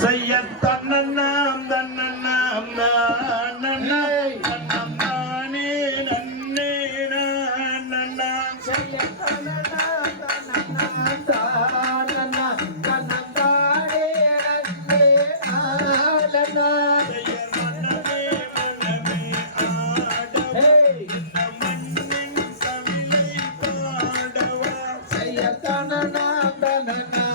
செய்ய தன்னன்னாம் தன்னன்னாம் நன்னே நன்னம் நானே நன்னே நன்னாம் செய்ய தன்னன்னாம் தன்னன்னாம் நன்னா நன்னம் தானே நன்னே நன்னாம் செய்ய மன்னமே மன்னமே ஆடவா இந்த மண்ணின் தமிழை பாடவா செய்ய தன்னன்னாம் தன்னன்னாம்